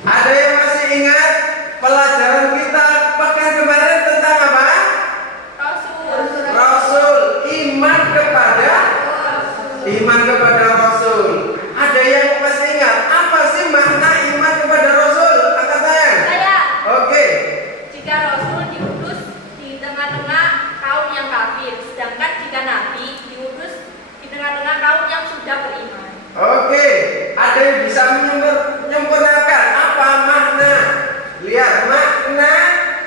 Ada yang masih ingat pelajaran kita pekan kemarin tentang apa? Rasul. Iman kepada Rasul. Ada yang masih ingat apa sih makna iman kepada Rasul? Angkat tangan. Saya. Oke. Jika Rasul diutus di tengah-tengah kaum yang kafir, sedangkan jika Nabi diutus di tengah-tengah kaum yang sudah beriman. Oke. Ada yang bisa menyempurnakan apa makna? Lihat makna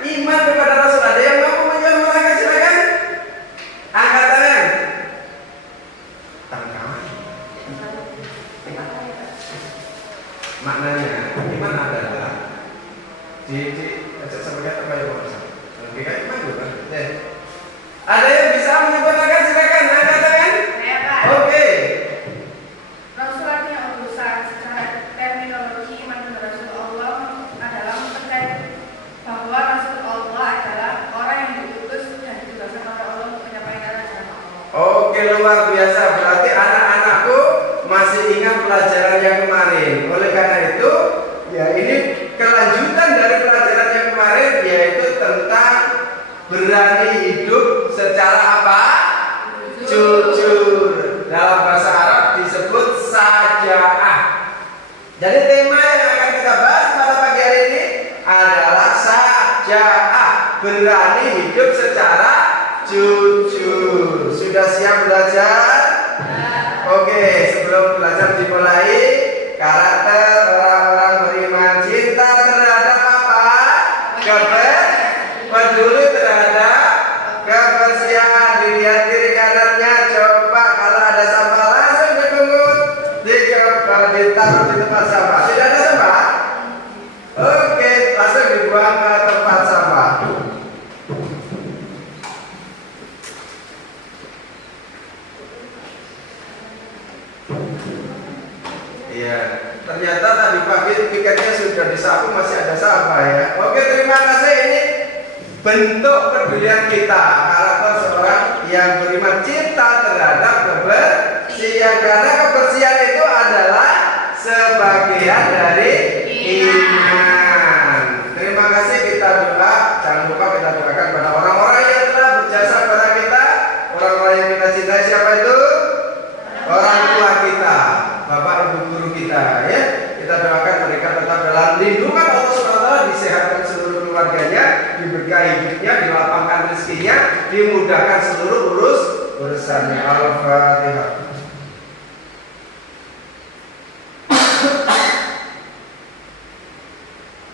iman kepada Rasul. Ada yang mau menyempurnakan? Silakan. Angkat tangan. Maknanya iman adalah sebagai apa ya Pak? Oke, kan iman juga. Ada yang bisa menyempurnakan? Silakan angkat tangan. Saya Pak. Oke. Rasul artinya utusan. Secara terminologi iman kepada Rasul Allah adalah percaya bahwa Rasul Allah adalah orang yang diutus dan ditugaskan oleh Allah untuk menyampaikan ajaran Allah. Oke, luar biasa. Berarti anak-anakku masih ingat pelajaran yang kemarin. Oleh karena itu, ya ini kelanjutan dari pelajaran yang kemarin, yaitu tentang berani hidup secara apa? Jujur. Dalam bahasa Arab disebut saja'ah. Jadi tema yang akan kita bahas pada pagi hari ini adalah saja'ah, berani hidup secara jujur. Sudah siap belajar? Oke, sebelum belajar dimulai, karakter orang-orang beriman: cinta terhadap apa? Peduli terhadap kebersihan. Dilihat kiri kanannya, coba kalau ada sampah langsung dipungut, ditaruh di tempat sampah. Tidak ada sampah? Oke, langsung dibuang ke tempat sampah. Iya, ternyata tadi pagi pikirnya sudah disapu, masih ada sampah ya. Oke, terima kasih. Ini bentuk kepedulian kita, karakter seorang yang beriman: cinta terhadap kebersihan. Karena kebersihan itu adalah sebagian dari iman. Terima kasih, kita doa. Jangan lupa kita doakan pada orang-orang yang telah berjasa kepada kita, orang-orang yang kita cintai. Siapa itu? Orang tua kita, bapak ibu guru kita, ya. Kita doakan mereka tetap dalam lindungan Allah SWT, disehatkan seluruh keluarganya, diberkahi hidupnya, dilapangkan rezekinya, dimudahkan seluruh urusannya. Al-Fatihah.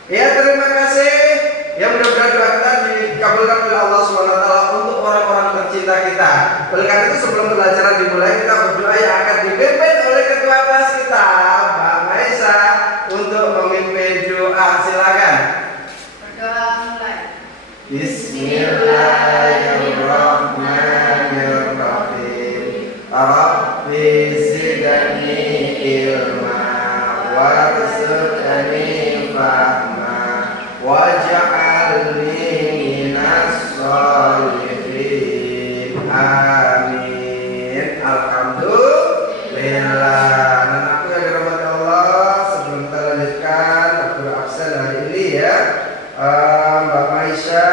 Ya, terima kasih. Ya, mudah-mudahan doa kita dikabulkan oleh Allah SWT untuk orang-orang tercinta kita. Oleh karena itu, sebelum pelajaran dimulai, kita berdoa yang akan dipimpin oleh ketua kelas kita, Mbak Maisa, untuk memimpin doa. Silakan. Berdoa mulai. Bismillahirrahmanirrahim. Rabbi zidni ilma warzuqni fahma waj'alni minas sholihin. Amin. Alhamdulillah. Anakku yang dirahmati Allah, sebelum kita lanjutkan waktu absen hari ini ya, Mbak Maisha,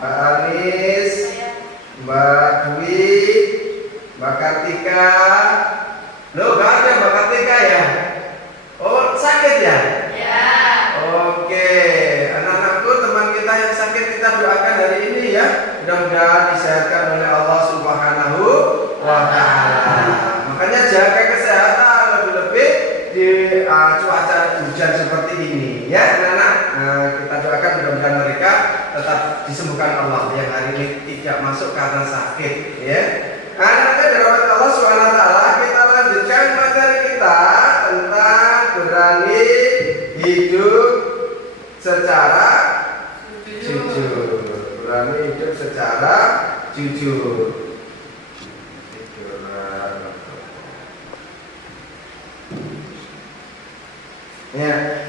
Mbak Anis, Mbak Dwi, Mbak Kartika. Loh, gak ada Mbak Kartika ya? Oh, sakit ya? Ya. Oke, anak-anakku, teman kita yang sakit, kita doakan hari ini ya, mudah-mudahan disehatkan oleh Allah Subhanahu wa Ta'ala. Makanya jaga kesehatan, lebih-lebih di cuaca hujan seperti ini ya, anak-anak. Kita doakan mudah-mudahan mereka tetap disembuhkan Allah yang hari ini tidak masuk karena sakit ya. Anak-anak dirahmati Allah Subhanahu wa Ta'ala, kita lanjutkan materi kita tentang berani hidup secara jujur. Berani hidup secara jujur. Ya.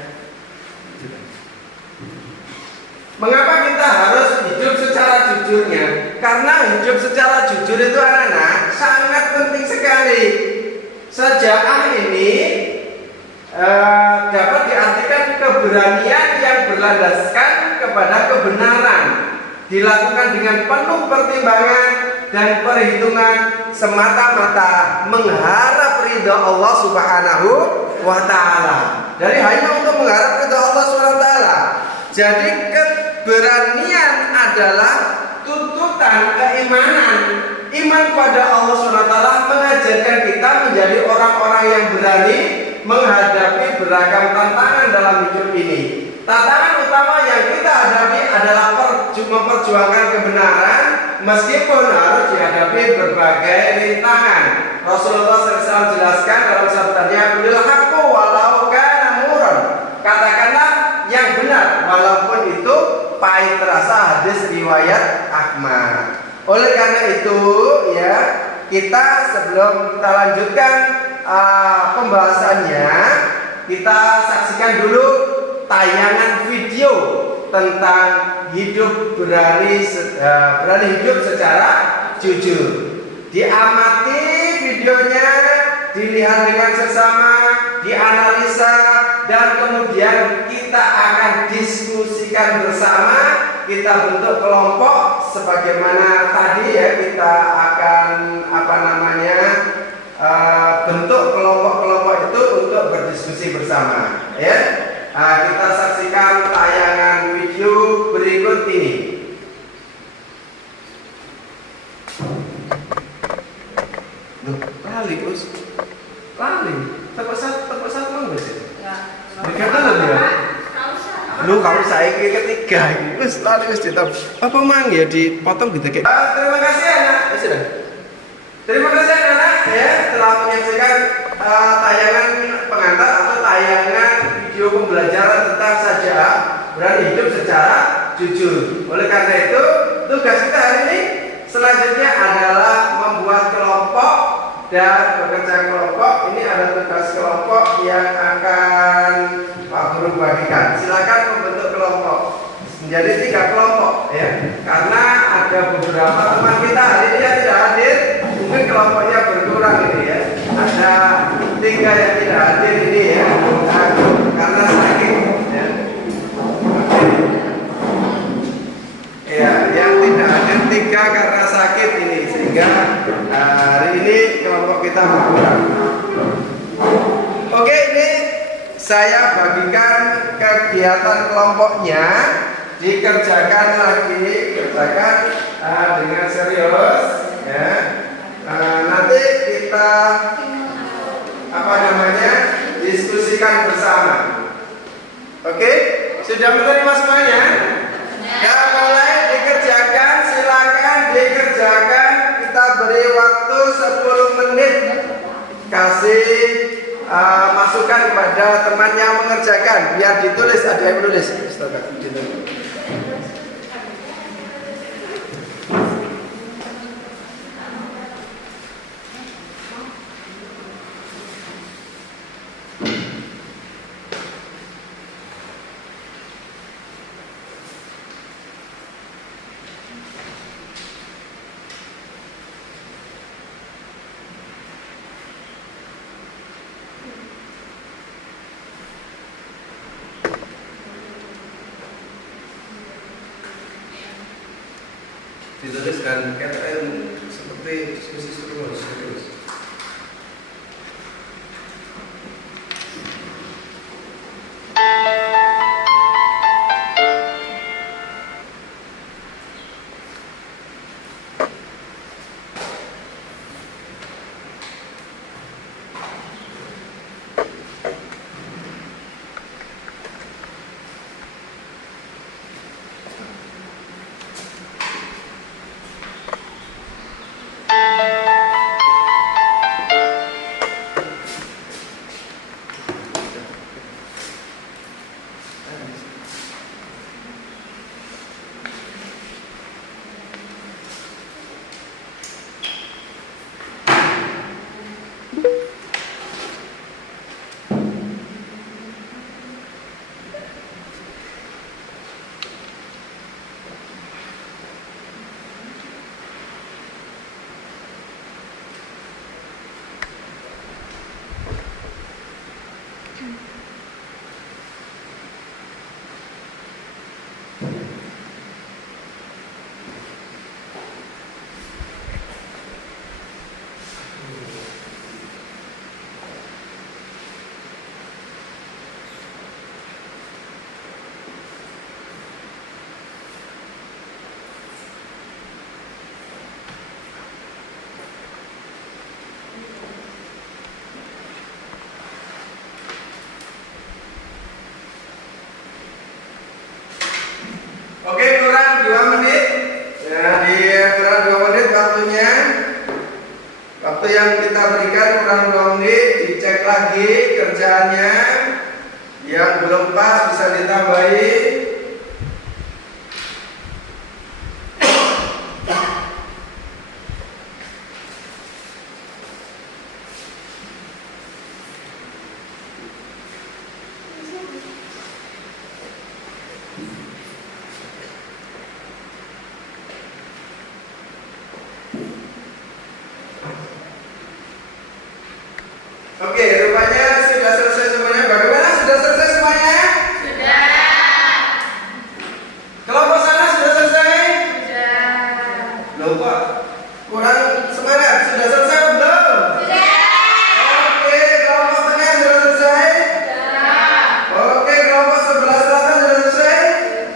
Mengapa kita harus hidup secara jujurnya? Karena hidup secara jujur itu anak-anak sangat penting sekali. Saja'ah ini berlandaskan kepada kebenaran, dilakukan dengan penuh pertimbangan dan perhitungan semata-mata mengharap ridha Allah Subhanahu wa taala. Dari hanya untuk mengharap ridha Allah Subhanahu wa taala. Jadi keberanian adalah tuntutan keimanan. Iman pada Allah Subhanahu wa taala mengajarkan kita menjadi orang-orang yang berani menghadapi beragam tantangan dalam hidup ini. Tantangan utama yang kita hadapi adalah memperjuangkan kebenaran meskipun harus dihadapi berbagai rintangan. Rasulullah SAW jelaskan dalam sabdanya, "Qulil haqqu walau kana murran." Katakanlah yang benar walaupun itu pahit terasa. Hadis riwayat Ahmad. Oleh karena itu ya, kita sebelum kita lanjutkan pembahasannya, kita saksikan dulu tayangan video tentang berani hidup secara jujur. Diamati videonya, dilihat dengan sesama, dianalisa, dan kemudian kita akan diskusikan bersama. Kita bentuk kelompok sebagaimana tadi ya, kita akan bentuk kelompok-kelompok itu untuk berdiskusi bersama ya. Kita saksikan tayangan video berikut ini. Loh, lali us. Lali. Tepat saat mau nggak sih? Dikata lebih ya? Lu kalau saya ketiga ini, us lali us ditap. Apa mang ya dipotong gitu kayak. Terima kasih anak. Sudah. Terima kasih anak ya telah menyaksikan tayangan pengantar atau tayangan video pembelajaran tentang saja berani hidup secara jujur. Oleh karena itu, tugas kita hari ini selanjutnya adalah membuat kelompok dan bekerja kelompok. Ini ada tugas kelompok yang akan Pak Guru bagikan. Silakan membentuk kelompok menjadi 3 kelompok ya. Karena ada beberapa teman kita hari ini yang tidak hadir, mungkin kelompoknya berkurang ini ya. Ada 3 yang tidak hadir ini ya, karena sakit ya. Ya, yang tidak hadir 3 karena sakit ini, sehingga hari ini kelompok kita berkurang. Oke, ini saya bagikan kegiatan kelompoknya, dikerjakan dengan serius ya. Nanti kita diskusikan bersama. Oke, sudah menerima semuanya? Ya, mulai dikerjakan, silakan dikerjakan. Kita beri waktu 10 menit. Kasih masukan kepada teman yang mengerjakan, biar ditulis, ada yang menulis. Dituliskan KTM seperti diskusi terus. lagi kerjaannya. Yang belum pas bisa ditambahin. Oke, rupanya sudah selesai semuanya. Bagaimana? Sudah selesai semuanya? Sudah. Kelompok sana sudah selesai? Sudah. Loh kok kurang semangat? Sudah selesai atau belum? Sudah. Oke, kelompok tengah sudah selesai? Sudah. Oke, kelompok sebelah selatan sudah selesai?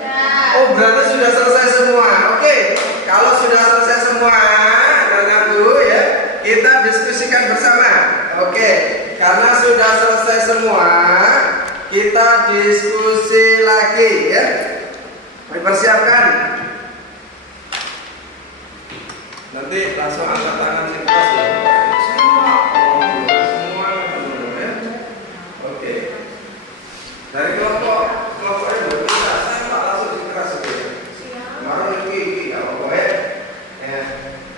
Sudah. Oh, berarti sudah selesai semua. Oke, kalau sudah selesai semua, anak-anakku ya, kita diskusikan bersama. Oke, karena sudah selesai semua, kita diskusi lagi ya. Dipersiapkan. Nanti langsung angkat tangan di kelas ya. Semua, semua ya. Oke. Dari kelompok yang berbeda, saya langsung di kelas itu. Kemarin ini apa ya?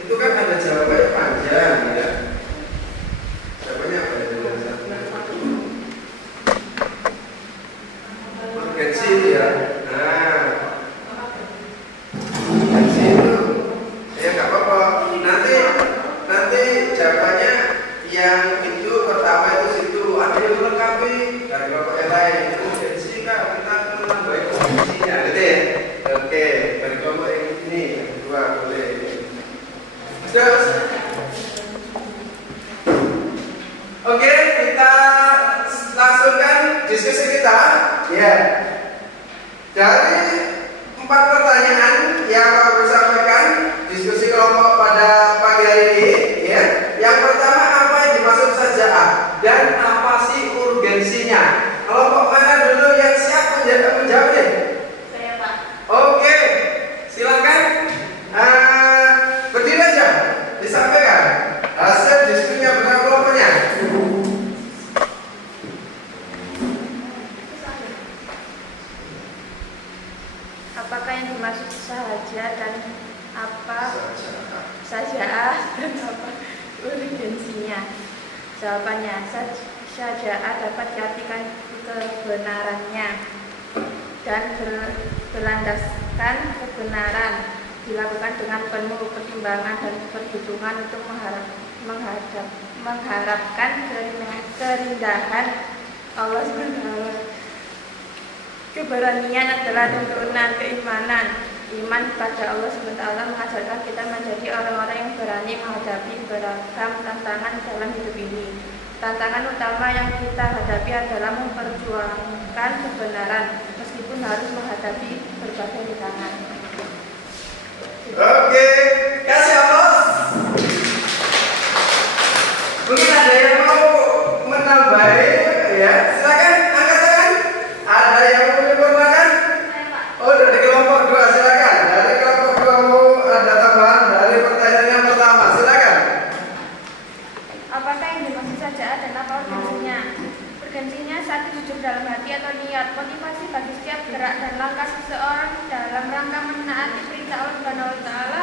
Itu kan ada jawabannya panjang ya. Jawabannya apa ya? Urgensi itu ya. Nah, urgensi itu ya nggak apa-apa. Nanti jawabannya yang itu pertama itu situ ada yang melengkapi dari kelompok yang lain. Itu urgensi kan kita menambahin urgensinya, gitu ya. Oke, dari kelompok yang ini yang kedua boleh. Terus, oke, kita langsungkan diskusi kita. Ya, dari 4 pertanyaan yang Bapak sampaikan diskusi kelompok pada pagi hari ini, ya. Yang pertama, apa yang dimaksud sajaah dan apa sih urgensinya? Kelompok mana dulu yang siap menjawabnya? Saya, Pak. Oke, silakan berdiri aja, disampaikan hasil diskusinya bersama kelompoknya. Apakah yang dimaksud saja dan apa saja dan apa urgensinya? Jawabannya, saja dapat diartikan kebenarannya dan berlandaskan kebenaran, dilakukan dengan penuh pertimbangan dan perhitungan untuk mengharapkan kerindahan Allah SWT. Keberanian adalah turunan keimanan. Iman pada Allah SWT mengajarkan kita menjadi orang-orang yang berani menghadapi beragam tantangan dalam hidup ini. Tantangan utama yang kita hadapi adalah memperjuangkan kebenaran meskipun harus menghadapi berbagai rintangan. Oke, kasih aplaus. Mungkin ada yang mau menambahin ya, silakan angkat tangan. Ada yang mau menyempurnakan? Saya, Pak. Oh, dari kelompok 2 silakan. Dari kelompok 2 mau ada tambahan dari pertanyaan yang pertama, silakan. Apakah yang dimaksud saja dan apa urgensinya? Urgensinya satu, jujur dalam hati atau niat, motivasi bagi setiap gerak dan langkah seseorang dalam rangka menaati perintah Allah Subhanahu wa taala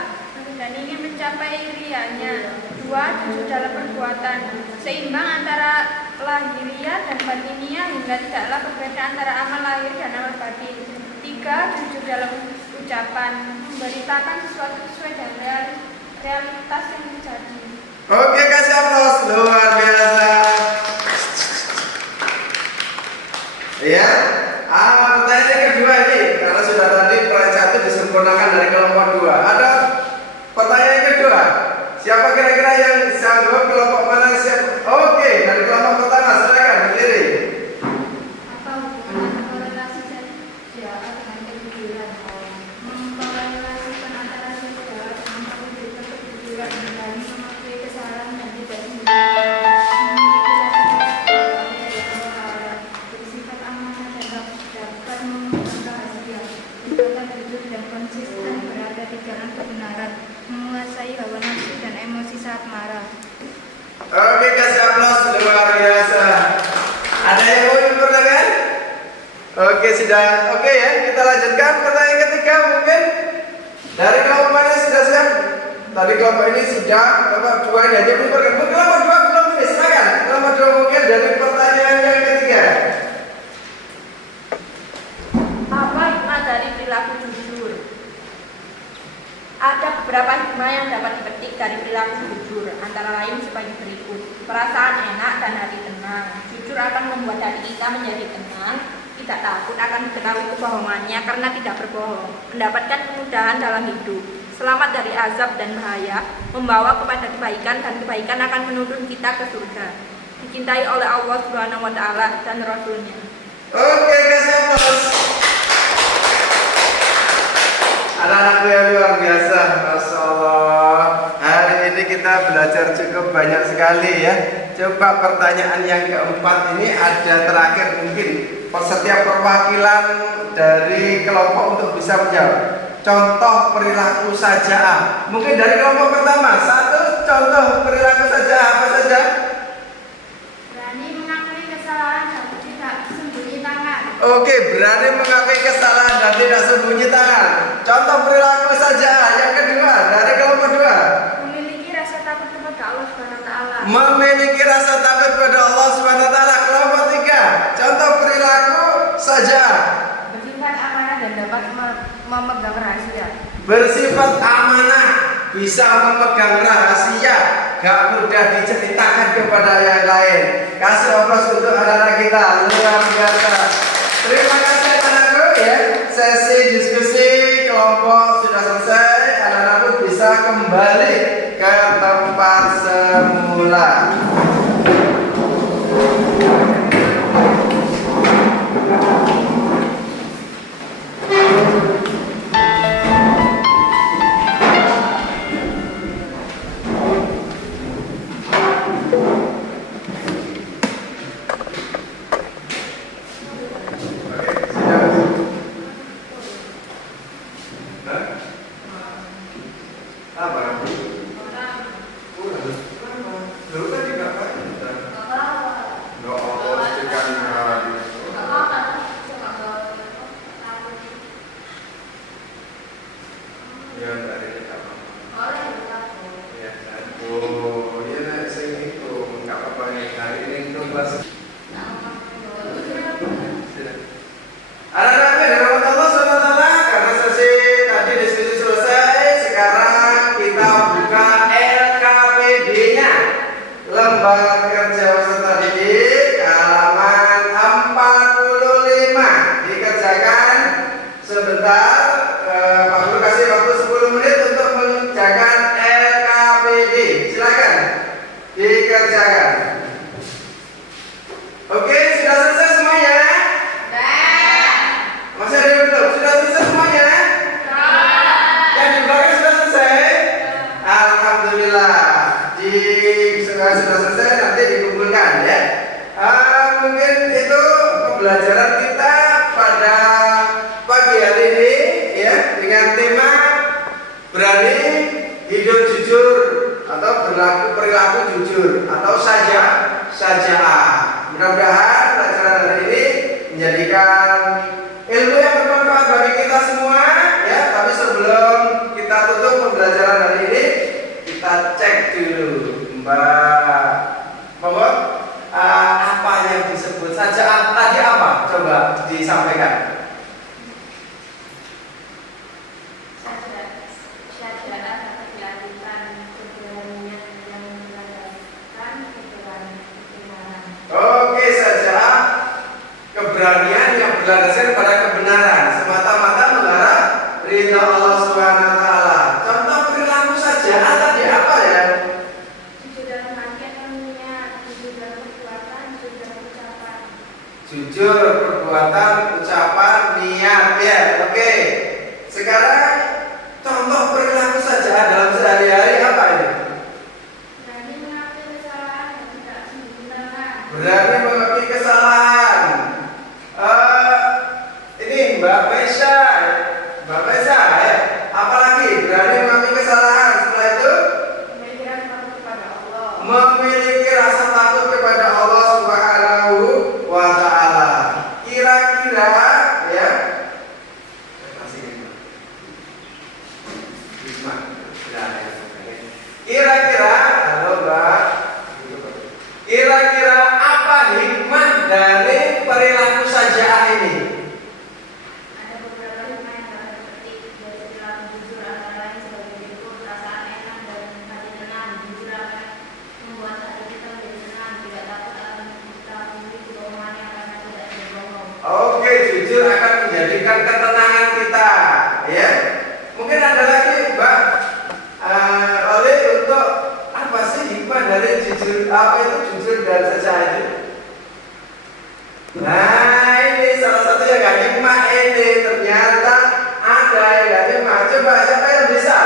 dan ingin mencapai rianya. 2, jujur dalam perbuatan, seimbang antara lahiriah dan batiniah hingga tidaklah berbeda antara amal lahir dan amal batin. 3, jujur dalam ucapan, memberitakan sesuatu sesuai dengan realitas yang terjadi. Oke, kasih aplaus, luar biasa. Ya, pertanyaan yang kedua ini, karena sudah tadi pertanyaan 1 disempurnakan dari kelompok 2. Ada pertanyaan yang kedua. Siapa kira-kira yang sanggup, kelompok mana siap? Oke, dari kelompok pertama, silakan berdiri. Apa hubungan korelasi saja dengan kejujuran? Mengkorelasikan antara saja dengan mewujudkan kejujuran, berani mengakui kesalahan dan tidak bersifat amanah dan dapat memegang rahasia, berkata jujur dan konsisten berada di jalan kebenaran, menguasai hawa nafsu dan emosi saat marah. sudah oke ya. Kita lanjutkan pertanyaan ketiga mungkin dari kelompok mana sudah siap? Tadi kelompok ini sudah, kelompok dua ini hanya beri pertanyaan. Mungkin kelompok dua belum ini, silakan. Kelompok dua mungkin dari pertanyaan yang ketiga. Apa hikmah dari perilaku jujur? Ada beberapa hikmah yang dapat dipetik dari perilaku jujur, antara lain sebagai berikut. Perasaan enak dan hati tenang. Jujur akan membuat hati kita menjadi tenang, tidak takut akan diketahui kebohongannya karena tidak berbohong, mendapatkan kemudahan dalam hidup, selamat dari azab dan bahaya, membawa kepada kebaikan dan kebaikan akan menuntun kita ke surga, dicintai oleh Allah Subhanahu wa taala dan Rasul-Nya. Oke, kasih aplaus. Anak-anakku yang luar biasa, Masya Allah. Hari ini kita belajar cukup banyak sekali ya. Coba pertanyaan yang keempat ini ada terakhir mungkin setiap perwakilan dari kelompok untuk bisa menjawab. Contoh perilaku saja'ah. Mungkin dari kelompok pertama, satu contoh perilaku saja'ah apa saja? Berani mengakui kesalahan dan tidak sembunyi tangan. Oke, berani mengakui kesalahan dan tidak sembunyi tangan. Contoh perilaku saja'ah yang kedua dari kelompok dua. Memiliki rasa takut kepada Allah Subhanahu wa taala. Memiliki rasa takut kepada Allah Subhanahu wa taala. Kelompok tiga. Contoh perilaku saja'ah. Bersifat amanah dan dapat memegang rahasia. Bersifat amanah, bisa memegang rahasia, gak mudah diceritakan kepada yang lain. Kasih aplaus untuk anak-anak kita, luar biasa. Terima kasih anak-anakku ya. Sesi diskusi kelompok sudah selesai. Anak-anakku bisa kembali ke tempat semula. Lembaga Kerja Peserta Didik halaman 45 dikerjakan sebentar. Pak Guru kasih waktu 10 menit untuk mengerjakan LKPD. Silakan dikerjakan. Oke, sudah selesai semuanya? Masih ada yang belum? Sudah selesai semuanya? Yang di belakang sudah selesai? Alhamdulillah. Sudah selesai, nanti dikumpulkan ya. Mungkin itu pembelajaran kita pada pagi hari ini ya, dengan tema berani hidup jujur atau perilaku jujur atau saja'ah. Mudah-mudahan pelajaran hari ini menjadikan ilmu yang bermanfaat bagi kita semua ya. Tapi sebelum kita tutup pembelajaran hari ini, kita cek dulu Mbak Monggo, apa yang disebut saja'ah tadi apa? Coba disampaikan. Saja'ah diartikan keberanian yang melandaskan kebenaran. Oke, saja'ah keberanian yang berlandaskan pada kebenaran, semata-mata mengharap ridha Allah Subhanahu wa taala. Contoh perilaku saja'ah tadi apa ya? Jujur perbuatan, ucapan, niat ya. Oke. Sekarang contoh perilaku saja'ah dalam sehari-hari apa ini? Berani mengakui kesalahan dan tidak sembunyi tangan. Berani mengakui kesalahan. Ini Mbak Maisha ya. Apalagi berani mengakui kesalahan. Setelah itu Memiliki rasa takut kepada Allah. memiliki rasa takut kepada Allah Subhanahu wa taala. Kira-kira jujur akan menjadikan ketenangan kita, ya. Mungkin ada lagi, Mbak, oleh untuk apa sih hikmah dari jujur? Apa itu jujur dan sejahat? Nah, ini salah satu yang gak hikmah ini. Ternyata ada yang gak hikmah. Coba siapa yang bisa?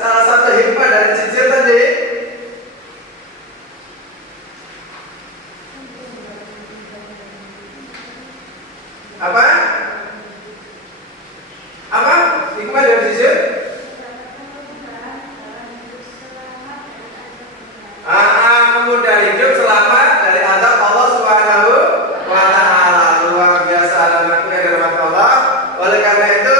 Salah satu hikmah dari jujur tadi. Apa? Apa? Hikmah dari jujur? Kemudian hidup selamat dari azab Allah Subhanahu wa Ta'ala. Luar biasa anaknya dari Allah. Oleh karena itu,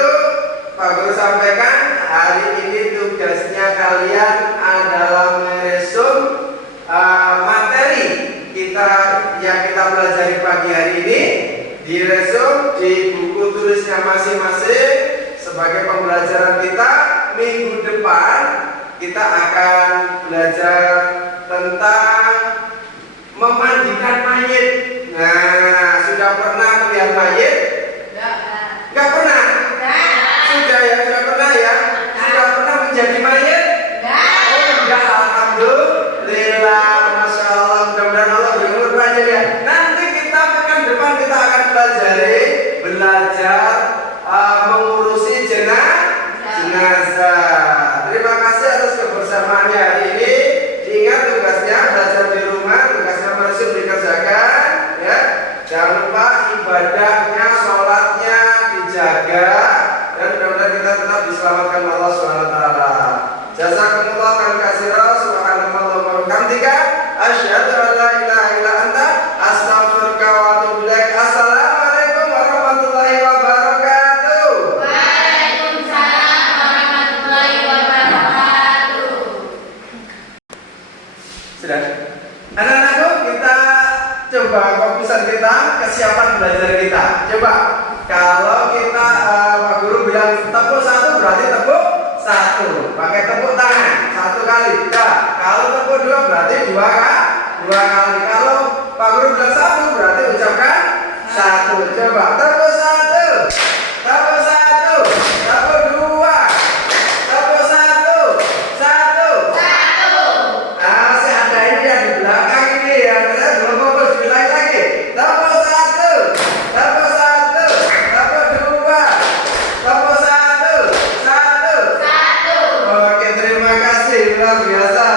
Pak Guru sampaikan hari ini tugasnya kalian adalah meresum materi kita yang kita pelajari pagi hari ini, diresum di buku tulisnya masing-masing sebagai pembelajaran kita. Minggu depan kita akan belajar tentang memandikan mayit. Nah, sudah pernah melihat mayit? Enggak pernah? Sudah ya, sudah pernah ya? Sudah pernah menjadi mayit? Oh, enggak, alhamdulillah, masya Allah, mudah-mudahan Allah beri umur panjang ya. Nanti kita pekan depan kita akan belajar mengurusi jenazah. Terima kasih atas kebersamaannya hari ini. Diingat tugasnya belajar di rumah, tugasnya masih dikerjakan, ya. Jangan lupa ibadahnya, sholatnya dijaga, dan mudah-mudahan kita tetap diselamatkan Allah Subhanahu Wa Taala. Jazakumullah khairan katsiran. Subhanallah wa bihamdika, asyhadu an la ilaha illa anta, astaghfiruka wa atubu ilaik. Assalamualaikum warahmatullahi wabarakatuh. Waalaikumsalam warahmatullahi wabarakatuh. Sudah. Anak-anakku, kita coba fokusan kita, kesiapan belajar kita. Coba, kalau kita Pak Guru bilang tepuk satu berarti tepuk satu. Pakai tepuk tangan satu kali. Nah, kalau tepuk dua berarti dua kali. Kalau Pak Guru bilang satu berarti ucapkan satu. Coba tepuk satu, tepuk satu, tepuk dua, tepuk satu, satu. Masih ada ini yang di belakang ini ya, belum fokus, diulangi lagi. Tepuk satu, tepuk satu, tepuk dua, tepuk satu, satu. Oke, terima kasih, luar biasa.